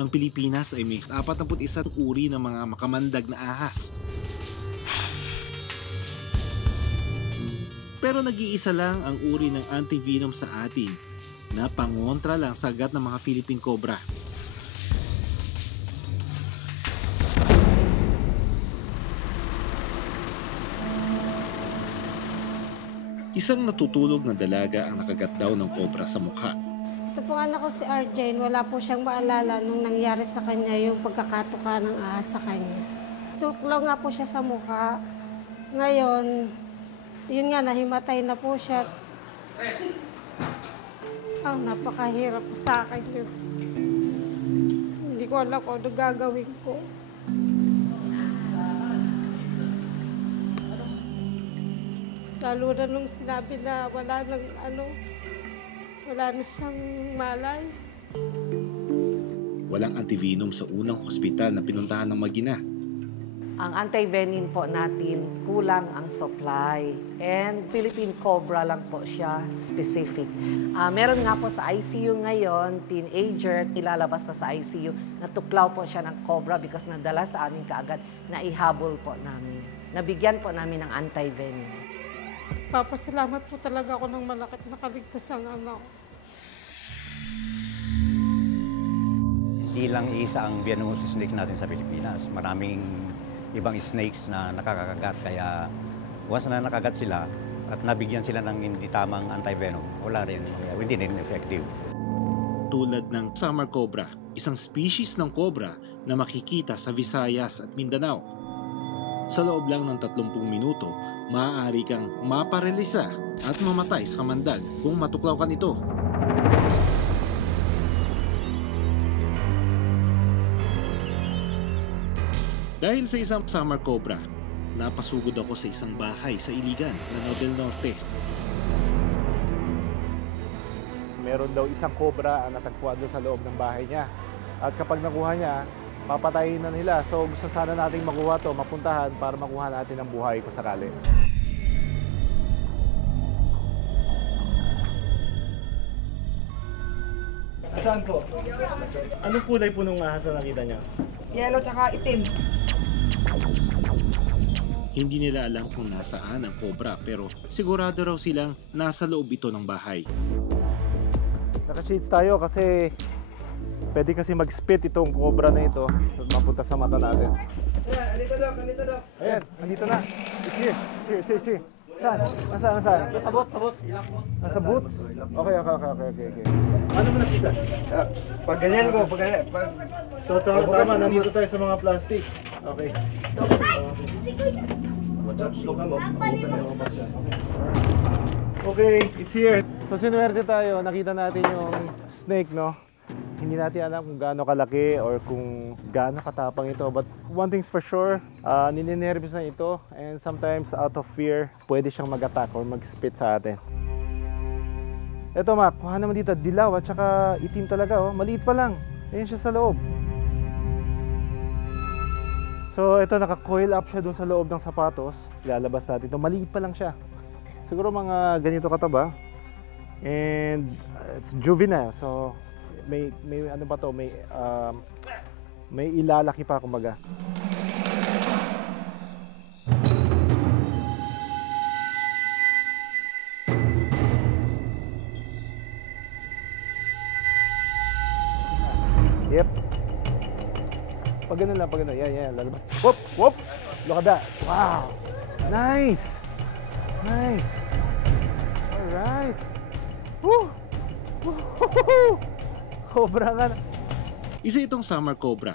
Ang Pilipinas ay may 41 uri ng mga makamandag na ahas. Pero nag-iisa lang ang uri ng antivenom sa atin na pangontra lang sa agat ng mga Philippine cobra. Isang natutulog na dalaga ang nakagat daw ng cobra sa mukha. Ito po anak ko si Arjane, wala po siyang maalala nung nangyari sa kanya yung pagkakatuka ng ahas sa kanya. Tuklaw nga po siya sa mukha. Ngayon, yun nga, nahimatay na po siya. Napakahirap po sa akin yun. Hindi ko alam kung ano gagawin ko. Lalo na nung sinabi na wala na siyang malay. Walang antivenom sa unang hospital na pinuntahan ng mag-ina. Ang anti-venom po natin, kulang ang supply. And Philippine Cobra lang po siya, specific. Meron nga po sa ICU ngayon, teenager, ilalabas na sa ICU, natuklaw po siya ng Cobra because nadala sa amin kaagad na ihabol po namin. Nabigyan po namin ng anti-venom. Papasalamat po talaga ako ng malaki na nakaligtas ang anak ko. Hindi lang isa ang venomous snakes natin sa Pilipinas. Maraming ibang snakes na nakakagat. Kaya once na nakagat sila at nabigyan sila ng hindi tamang anti-venom, wala rin, hindi rin effective. Tulad ng summer cobra, isang species ng cobra na makikita sa Visayas at Mindanao. Sa loob lang ng 30 minuto, maaari kang maparelisa at mamatay sa kamandag kung matuklaw ka nito. Dahil sa isang summer cobra, napasugod ako sa isang bahay sa Iligan, Lanao del Norte. Meron daw isang cobra ang natagpuan doon sa loob ng bahay niya. At kapag nakuha niya, papatayin na nila. So gusto sana nating makuha to, mapuntahan para makuha natin ang buhay kung sakali. Saan po? Anong kulay po nung ahas na nakita niya? Yellow tsaka itim. Hindi nila alam kung nasaan ang cobra pero sigurado raw silang nasa loob ito ng bahay. Naka-shades tayo kasi pwede kasi mag-spit itong cobra na ito at mapunta sa mata natin. Andito daw. Ayan, andito na. It's here. Here. Saan? Nasaan? Nasa boots. Nasa boots? Okay. Ano mo nakita? Pag ganyan ko, So tama, nandito tayo sa mga plastic. Okay. Okay, it's here. So sinuwerte tayo, nakita natin yung snake, no? Hindi natin alam kung gaano kalaki or kung gaano katapang ito. But one thing's for sure, nininervous na ito. And sometimes out of fear, pwede siyang mag-attack or mag-spit sa atin. Ito Mac, kuha naman dito, dilaw at saka itim talaga. Oh. Maliit pa lang. Ayan siya sa loob. So ito, naka-coil up siya doon sa loob ng sapatos. Ilalabas natin ito. Maliit pa lang siya. Siguro mga ganito kataba. And it's juvenile. So may ano pa to, may ilalaki pa kumbaga. Yep. Pag ganun lang, yan, lalabas. Whoop! Lokada. Wow! Nice! Alright! Woo! Cobra nga. Isa itong summer cobra